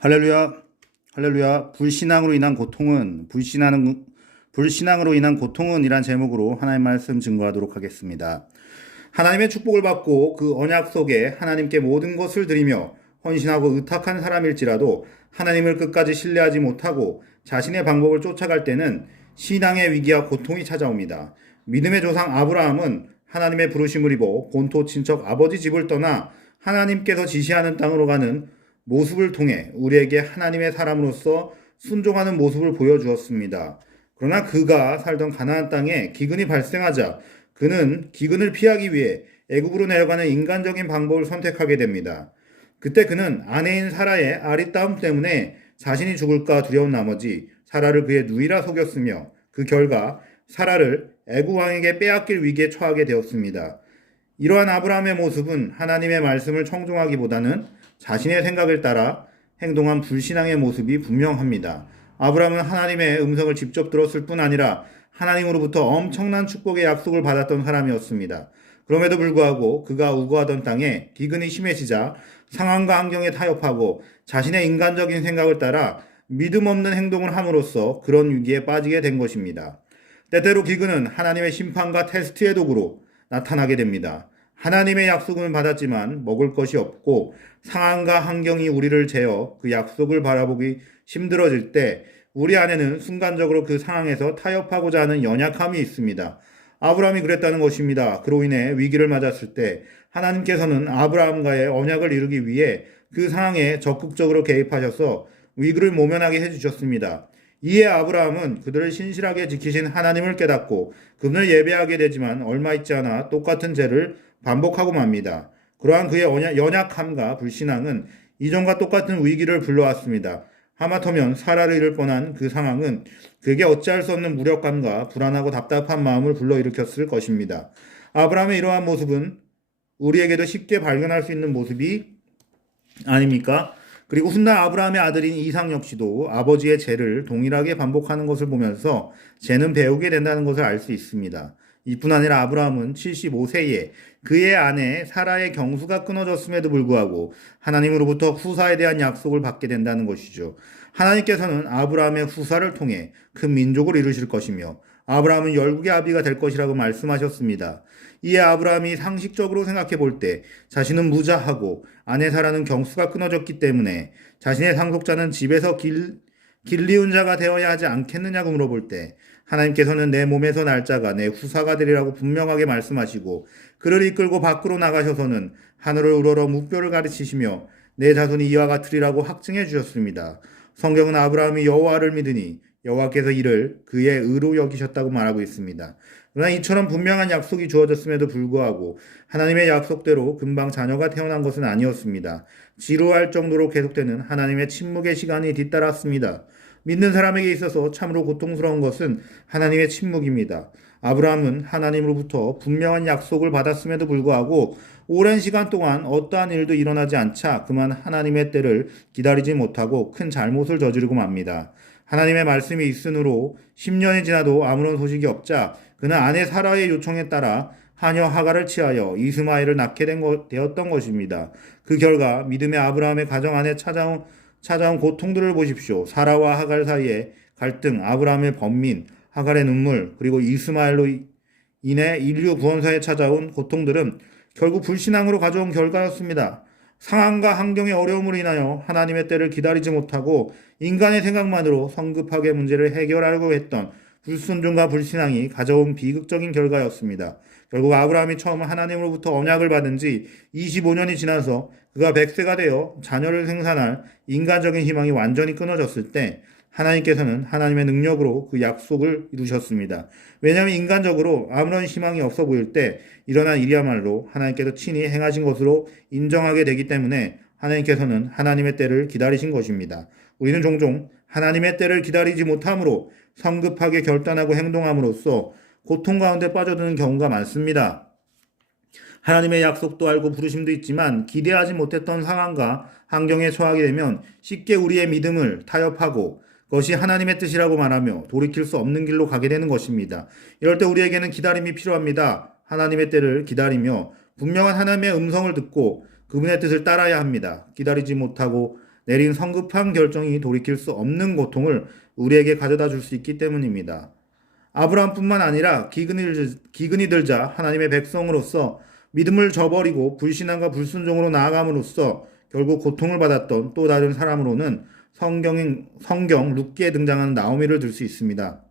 할렐루야, 할렐루야. 불신앙으로 인한 고통은 이란 제목으로 하나님 말씀 증거하도록 하겠습니다. 하나님의 축복을 받고 그 언약 속에 하나님께 모든 것을 드리며 헌신하고 의탁한 사람일지라도 하나님을 끝까지 신뢰하지 못하고 자신의 방법을 쫓아갈 때는 신앙의 위기와 고통이 찾아옵니다. 믿음의 조상 아브라함은 하나님의 부르심을 입어 본토 친척 아버지 집을 떠나 하나님께서 지시하는 땅으로 가는 모습을 통해 우리에게 하나님의 사람으로서 순종하는 모습을 보여주었습니다. 그러나 그가 살던 가나안 땅에 기근이 발생하자 그는 기근을 피하기 위해 애굽으로 내려가는 인간적인 방법을 선택하게 됩니다. 그때 그는 아내인 사라의 아리따움 때문에 자신이 죽을까 두려운 나머지 사라를 그의 누이라 속였으며 그 결과 사라를 애굽 왕에게 빼앗길 위기에 처하게 되었습니다. 이러한 아브라함의 모습은 하나님의 말씀을 청종하기보다는 자신의 생각을 따라 행동한 불신앙의 모습이 분명합니다. 아브라함은 하나님의 음성을 직접 들었을 뿐 아니라 하나님으로부터 엄청난 축복의 약속을 받았던 사람이었습니다. 그럼에도 불구하고 그가 우거하던 땅에 기근이 심해지자 상황과 환경에 타협하고 자신의 인간적인 생각을 따라 믿음 없는 행동을 함으로써 그런 위기에 빠지게 된 것입니다. 때때로 기근은 하나님의 심판과 테스트의 도구로 나타나게 됩니다. 하나님의 약속을 받았지만 먹을 것이 없고 상황과 환경이 우리를 재어 그 약속을 바라보기 힘들어질 때 우리 안에는 순간적으로 그 상황에서 타협하고자 하는 연약함이 있습니다. 아브라함이 그랬다는 것입니다. 그로 인해 위기를 맞았을 때 하나님께서는 아브라함과의 언약을 이루기 위해 그 상황에 적극적으로 개입하셔서 위기를 모면하게 해주셨습니다. 이에 아브라함은 그들을 신실하게 지키신 하나님을 깨닫고 그분을 예배하게 되지만 얼마 있지 않아 똑같은 죄를 반복하고 맙니다. 그러한 그의 연약함과 불신앙은 이전과 똑같은 위기를 불러왔습니다. 하마터면 사라를 잃을 뻔한 그 상황은 그에게 어찌할 수 없는 무력감과 불안하고 답답한 마음을 불러일으켰을 것입니다. 아브라함의 이러한 모습은 우리에게도 쉽게 발견할 수 있는 모습이 아닙니까? 그리고 훗날 아브라함의 아들인 이삭 역시도 아버지의 죄를 동일하게 반복하는 것을 보면서 죄는 배우게 된다는 것을 알 수 있습니다. 이뿐 아니라 아브라함은 75세에 그의 아내 사라의 경수가 끊어졌음에도 불구하고 하나님으로부터 후사에 대한 약속을 받게 된다는 것이죠. 하나님께서는 아브라함의 후사를 통해 큰 민족을 이루실 것이며 아브라함은 열국의 아비가 될 것이라고 말씀하셨습니다. 이에 아브라함이 상식적으로 생각해 볼 때 자신은 무자하고 아내 사라는 경수가 끊어졌기 때문에 자신의 상속자는 집에서 길리운 자가 되어야 하지 않겠느냐고 물어볼 때 하나님께서는 내 몸에서 날 자가 내 후사가 되리라고 분명하게 말씀하시고 그를 이끌고 밖으로 나가셔서는 하늘을 우러러 묵뼈를 가르치시며 내 자손이 이와 같으리라고 확증해 주셨습니다. 성경은 아브라함이 여호와를 믿으니 여호와께서 이를 그의 의로 여기셨다고 말하고 있습니다. 그러나 이처럼 분명한 약속이 주어졌음에도 불구하고 하나님의 약속대로 금방 자녀가 태어난 것은 아니었습니다. 지루할 정도로 계속되는 하나님의 침묵의 시간이 뒤따랐습니다. 믿는 사람에게 있어서 참으로 고통스러운 것은 하나님의 침묵입니다. 아브라함은 하나님으로부터 분명한 약속을 받았음에도 불구하고 오랜 시간 동안 어떠한 일도 일어나지 않자 그만 하나님의 때를 기다리지 못하고 큰 잘못을 저지르고 맙니다. 하나님의 말씀이 있으므로 10년이 지나도 아무런 소식이 없자 그는 아내 사라의 요청에 따라 하녀 하갈을 취하여 이스마엘을 낳게 되었던 것입니다. 그 결과 믿음의 아브라함의 가정 안에 찾아온 고통들을 보십시오. 사라와 하갈 사이의 갈등, 아브라함의 번민, 하갈의 눈물, 그리고 이스마엘로 인해 인류 구원사에 찾아온 고통들은 결국 불신앙으로 가져온 결과였습니다. 상황과 환경의 어려움으로 인하여 하나님의 때를 기다리지 못하고 인간의 생각만으로 성급하게 문제를 해결하려고 했던 불순종과 불신앙이 가져온 비극적인 결과였습니다. 결국 아브라함이 처음 하나님으로부터 언약을 받은 지 25년이 지나서 그가 100세가 되어 자녀를 생산할 인간적인 희망이 완전히 끊어졌을 때 하나님께서는 하나님의 능력으로 그 약속을 이루셨습니다. 왜냐하면 인간적으로 아무런 희망이 없어 보일 때 일어난 일이야말로 하나님께서 친히 행하신 것으로 인정하게 되기 때문에 하나님께서는 하나님의 때를 기다리신 것입니다. 우리는 종종 하나님의 때를 기다리지 못함으로 성급하게 결단하고 행동함으로써 고통 가운데 빠져드는 경우가 많습니다. 하나님의 약속도 알고 부르심도 있지만 기대하지 못했던 상황과 환경에 처하게 되면 쉽게 우리의 믿음을 타협하고 그것이 하나님의 뜻이라고 말하며 돌이킬 수 없는 길로 가게 되는 것입니다. 이럴 때 우리에게는 기다림이 필요합니다. 하나님의 때를 기다리며 분명한 하나님의 음성을 듣고 그분의 뜻을 따라야 합니다. 기다리지 못하고 내린 성급한 결정이 돌이킬 수 없는 고통을 우리에게 가져다 줄 수 있기 때문입니다. 아브라함뿐만 아니라 기근이 들자 하나님의 백성으로서 믿음을 저버리고 불신앙과 불순종으로 나아감으로써 결국 고통을 받았던 또 다른 사람으로는 성경 룻기에 등장하는 나오미를 들 수 있습니다.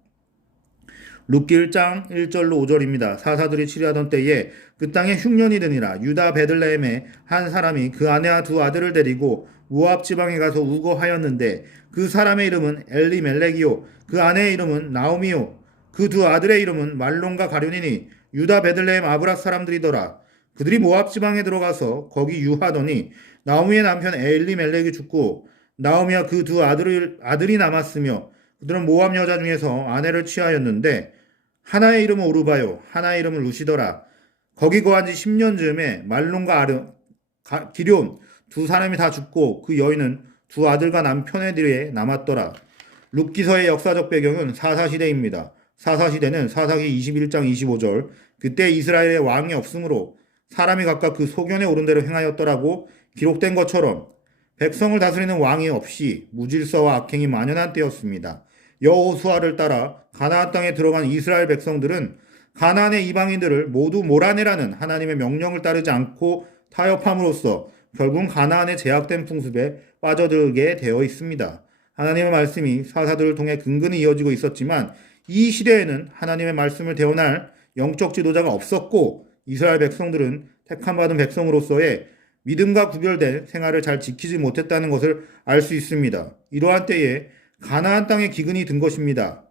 룻기 1장 1절로 5절입니다. 사사들이 치료하던 때에 그 땅에 흉년이 드니라. 유다 베들레헴의 한 사람이 그 아내와 두 아들을 데리고 모압 지방에 가서 우거하였는데 그 사람의 이름은 엘리멜렉이요 그 아내의 이름은 나오미요 그 두 아들의 이름은 말론과 가륜이니 유다 베들레헴 아브라 사람들이더라. 그들이 모압 지방에 들어가서 거기 유하더니 나오미의 남편 엘리멜렉이 죽고 나오미와 그 두 아들이 남았으며 그들은 모압 여자 중에서 아내를 취하였는데 하나의 이름은 오르바요 하나의 이름은 루시더라. 거기 거한 지 10년 즈음에 말론과 기럨 두 사람이 다 죽고 그 여인은 두 아들과 남편의 뒤에 남았더라. 룻기서의 역사적 배경은 사사시대입니다. 사사시대는 사사기 21장 25절 그때 이스라엘에 왕이 없으므로 사람이 각각 그 소견에 오른 대로 행하였더라고 기록된 것처럼 백성을 다스리는 왕이 없이 무질서와 악행이 만연한 때였습니다. 여호수아를 따라 가나안 땅에 들어간 이스라엘 백성들은 가나안의 이방인들을 모두 몰아내라는 하나님의 명령을 따르지 않고 타협함으로써 결국 가나안의 제약된 풍습에 빠져들게 되어 있습니다. 하나님의 말씀이 사사들을 통해 근근히 이어지고 있었지만 이 시대에는 하나님의 말씀을 대언할 영적 지도자가 없었고 이스라엘 백성들은 택함받은 백성으로서의 믿음과 구별된 생활을 잘 지키지 못했다는 것을 알 수 있습니다. 이러한 때에 가나안 땅에 기근이 든 것입니다.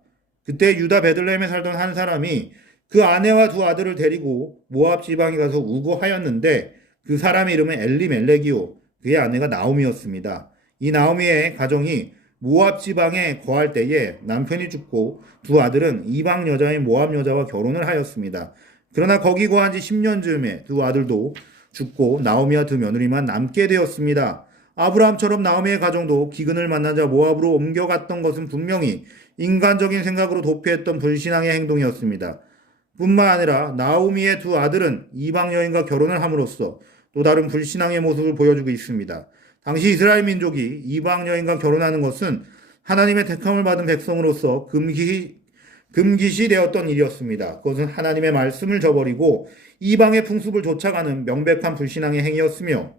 그때 유다 베들레헴에 살던 한 사람이 그 아내와 두 아들을 데리고 모압 지방에 가서 우거하였는데 그 사람의 이름은 엘리멜렉이요 그의 아내가 나오미였습니다. 이 나오미의 가정이 모압 지방에 거할 때에 남편이 죽고 두 아들은 이방 여자인 모압 여자와 결혼을 하였습니다. 그러나 거기 거한 지 10년 즈음에 두 아들도 죽고 나오미와 두 며느리만 남게 되었습니다. 아브라함처럼 나오미의 가정도 기근을 만나자 모압으로 옮겨갔던 것은 분명히 인간적인 생각으로 도피했던 불신앙의 행동이었습니다. 뿐만 아니라 나오미의 두 아들은 이방 여인과 결혼을 함으로써 또 다른 불신앙의 모습을 보여주고 있습니다. 당시 이스라엘 민족이 이방 여인과 결혼하는 것은 하나님의 택함을 받은 백성으로서 금기시 되었던 일이었습니다. 그것은 하나님의 말씀을 저버리고 이방의 풍습을 쫓아가는 명백한 불신앙의 행위였으며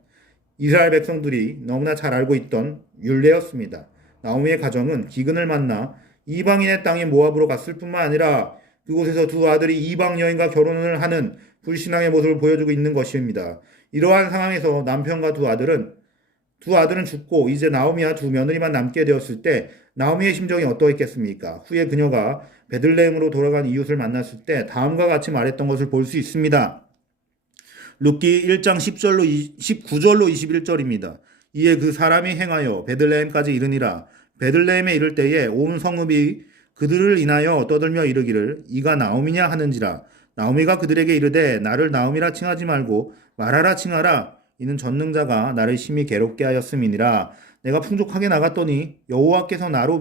이스라엘 백성들이 너무나 잘 알고 있던 율례였습니다. 나오미의 가정은 기근을 만나 이방인의 땅인 모압으로 갔을 뿐만 아니라 그곳에서 두 아들이 이방 여인과 결혼을 하는 불신앙의 모습을 보여주고 있는 것입니다. 이러한 상황에서 남편과 두 아들은 죽고 이제 나오미와 두 며느리만 남게 되었을 때 나오미의 심정이 어떠했겠습니까? 후에 그녀가 베들레헴으로 돌아간 이웃을 만났을 때 다음과 같이 말했던 것을 볼 수 있습니다. 룻기 1장 19절로 21절입니다. 이에 그 사람이 행하여 베들레헴까지 이르니라. 베들레헴에 이를 때에 온 성읍이 그들을 인하여 떠들며 이르기를 이가 나오미냐 하는지라. 나오미가 그들에게 이르되 나를 나오미라 칭하지 말고 마라라 칭하라. 이는 전능자가 나를 심히 괴롭게 하였음이니라. 내가 풍족하게 나갔더니 여호와께서 나로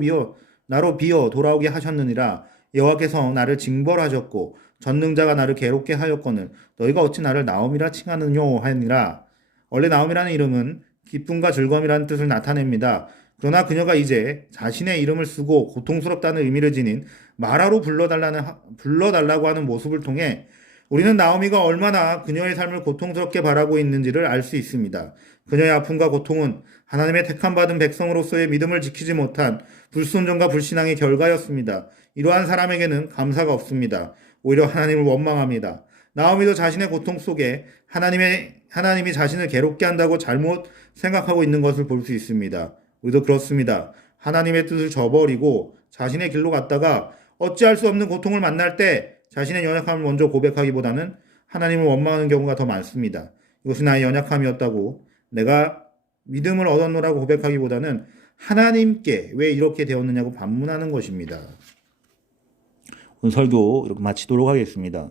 비어 돌아오게 하셨느니라. 여호와께서 나를 징벌하셨고 전능자가 나를 괴롭게 하였거늘 너희가 어찌 나를 나오미라 칭하느뇨 하니라. 원래 나오미라는 이름은 기쁨과 즐거움이라는 뜻을 나타냅니다. 그러나 그녀가 이제 자신의 이름을 쓰고 고통스럽다는 의미를 지닌 마라로 불러달라고 하는 모습을 통해 우리는 나오미가 얼마나 그녀의 삶을 고통스럽게 바라고 있는지를 알 수 있습니다. 그녀의 아픔과 고통은 하나님의 택함받은 백성으로서의 믿음을 지키지 못한 불순종과 불신앙의 결과였습니다. 이러한 사람에게는 감사가 없습니다. 오히려 하나님을 원망합니다. 나오미도 자신의 고통 속에 하나님이 자신을 괴롭게 한다고 잘못 생각하고 있는 것을 볼 수 있습니다. 우리도 그렇습니다. 하나님의 뜻을 저버리고 자신의 길로 갔다가 어찌할 수 없는 고통을 만날 때 자신의 연약함을 먼저 고백하기보다는 하나님을 원망하는 경우가 더 많습니다. 이것이 나의 연약함이었다고 내가 믿음을 얻었노라고 고백하기보다는 하나님께 왜 이렇게 되었느냐고 반문하는 것입니다. 오늘 설교 이렇게 마치도록 하겠습니다.